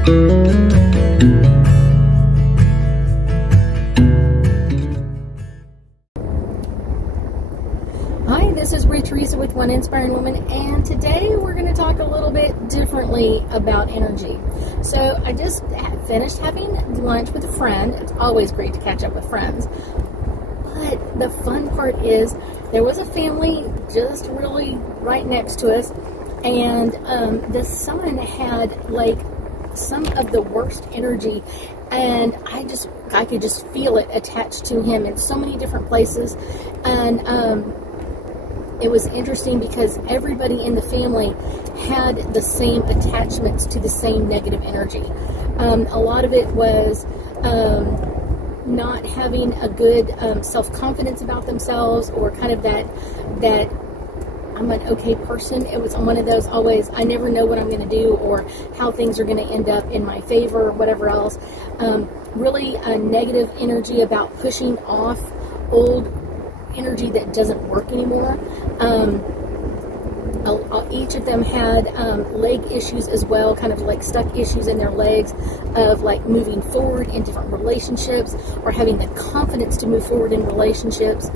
Hi, this is Ruth Theresa with One Inspiring Woman, and today we're going to talk a little bit differently about energy. So I just finished having lunch with a friend. It's always great to catch up with friends. But the fun part is there was a family just really right next to us, and the son had like some of the worst energy, and I could just feel it attached to him in so many different places. And it was interesting because everybody in the family had the same attachments to the same negative energy. A lot of it was not having a good self-confidence about themselves, or kind of that I'm an okay person. It was one of those always, I never know what I'm going to do or how things are going to end up in my favor or whatever else. Really a negative energy about pushing off old energy that doesn't work anymore. Each of them had leg issues as well, kind of like stuck issues in their legs of like moving forward in different relationships or having the confidence to move forward in relationships.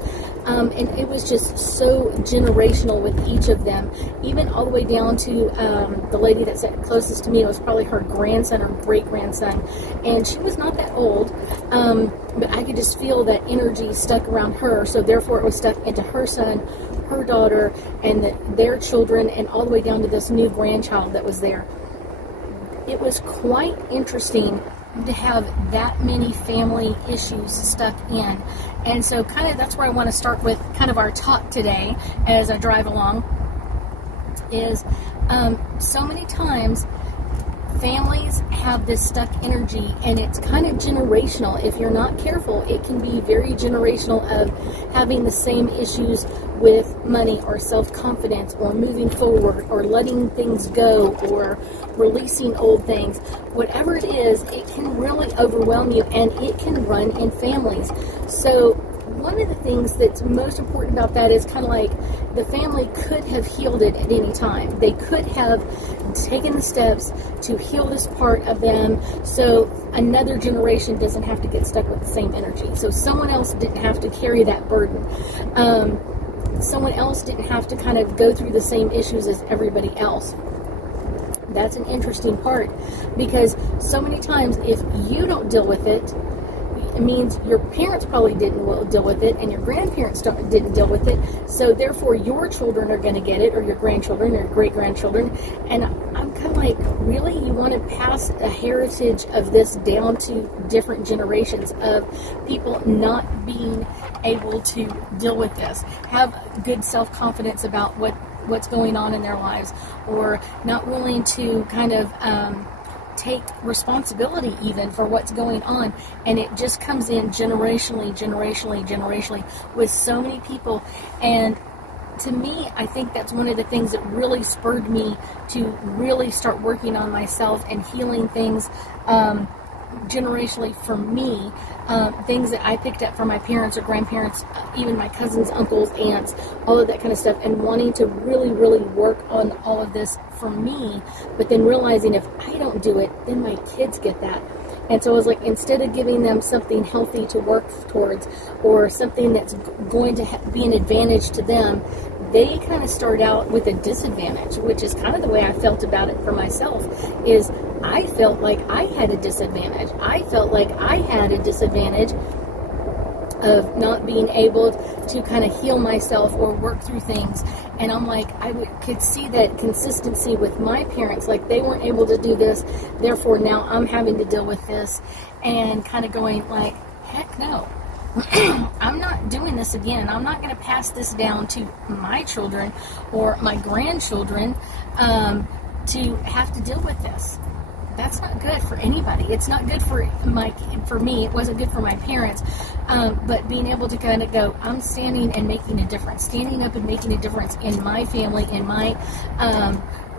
And it was just so generational with each of them, even all the way down to the lady that sat closest to me. It was probably her grandson or great-grandson, and she was not that old, but I could just feel that energy stuck around her, so therefore it was stuck into her son, her daughter, and their children, and all the way down to this new grandchild that was there. It was quite interesting to have that many family issues stuck in. And so kind of that's where I want to start with kind of our talk today as I drive along, is so many times families have this stuck energy, and it's kind of generational. If you're not careful, it can be very generational of having the same issues with money or self-confidence or moving forward or letting things go or releasing old things. Whatever it is, it can really overwhelm you, and it can run in families. So one of the things that's most important about that is kind of like the family could have healed it at any time. They could have taken the steps to heal this part of them so another generation doesn't have to get stuck with the same energy. So someone else didn't have to carry that burden. Someone else didn't have to kind of go through the same issues as everybody else. That's an interesting part, because so many times if you don't deal with it, it means your parents probably didn't deal with it, and your grandparents didn't deal with it, so therefore your children are going to get it, or your grandchildren, or great-grandchildren. And I'm kind of like, really? You want to pass a heritage of this down to different generations of people not being able to deal with this, have good self-confidence about what's going on in their lives, or not willing to kind of take responsibility even for what's going on. And it just comes in generationally with so many people. And to me, I think that's one of the things that really spurred me to really start working on myself and healing things generationally for me, things that I picked up from my parents or grandparents, even my cousins, uncles, aunts, all of that kind of stuff, and wanting to really work on all of this for me, but then realizing if I don't do it, then my kids get that. And so I was like, instead of giving them something healthy to work towards, or something that's going to be an advantage to them, they kind of start out with a disadvantage, which is kind of the way I felt about it for myself, is I felt like I had a disadvantage. I felt like I had a disadvantage of not being able to kind of heal myself or work through things. And I'm like, could see that consistency with my parents, like they weren't able to do this, therefore now I'm having to deal with this, and kind of going like, heck no. I'm not doing this again. I'm not going to pass this down to my children or my grandchildren to have to deal with this. That's not good for anybody. It's not good for me. It wasn't good for my parents. But being able to kind of go, I'm standing and making a difference, standing up and making a difference in my family, in my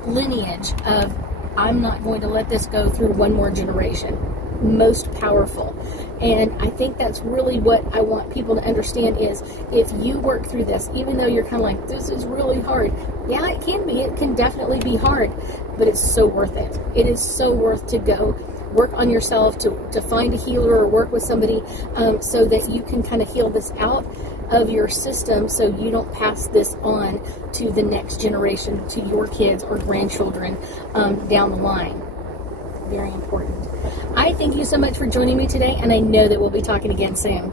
lineage of, I'm not going to let this go through one more generation. most powerful. And I think that's really what I want people to understand is if you work through this, even though you're kind of like, this is really hard. Yeah, it can be. It can definitely be hard, but it's so worth it. It is so worth to go work on yourself, to find a healer or work with somebody so that you can kind of heal this out of your system so you don't pass this on to the next generation, to your kids or grandchildren down the line. Very important. I thank you so much for joining me today, and I know that we'll be talking again soon.